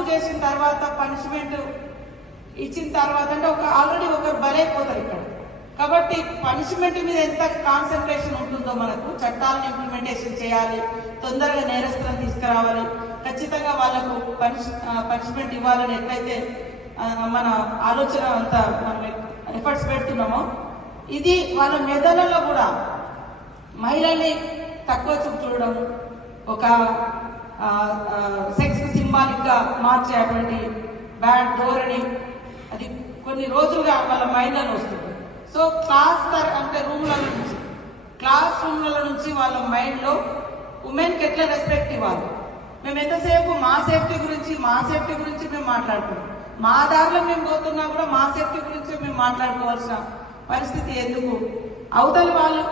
తప్పు చేసిన తర్వాత పనిష్మెంట్ ఇచ్చిన తర్వాత అంటే ఆల్రెడీ ఒకరు బలైపోతారు ఇక్కడ. కాబట్టి పనిష్మెంట్ మీద ఎంత కాన్సన్ట్రేషన్ ఉంటుందో మనకు చట్టాలను ఇంప్లిమెంటేషన్ చేయాలి, తొందరగా నేరస్తులను తీసుకురావాలి, ఖచ్చితంగా వాళ్లకు పనిష్మెంట్ ఇవ్వాలని ఎట్లయితే మన ఆలోచన అంతా మనం ఎఫర్ట్స్ పెడుతున్నామో ఇది వాళ్ళ మెదళ్ళలో కూడా మహిళల్ని తక్కువ చూపు చూడడం, ఒక సెక్స్ సింబాలిక్ గా మార్చేటువంటి బ్యాడ్ ధోరణి అది కొన్ని రోజులుగా వాళ్ళ మైండ్లలో వస్తుంది. సో క్లాస్ రూమ్ల నుంచి వాళ్ళ మైండ్ లో ఉమెన్కి ఎట్లా రెస్పెక్ట్ ఇవ్వాలి. మేము ఎంతసేపు మా సేఫ్టీ గురించి మేము మాట్లాడుతున్నాం. మా దారిలో మేము పోతున్నా కూడా మా సేఫ్టీ గురించి మేము మాట్లాడుకోవాల్సిన పరిస్థితి ఎందుకు? అవతలి వాళ్ళు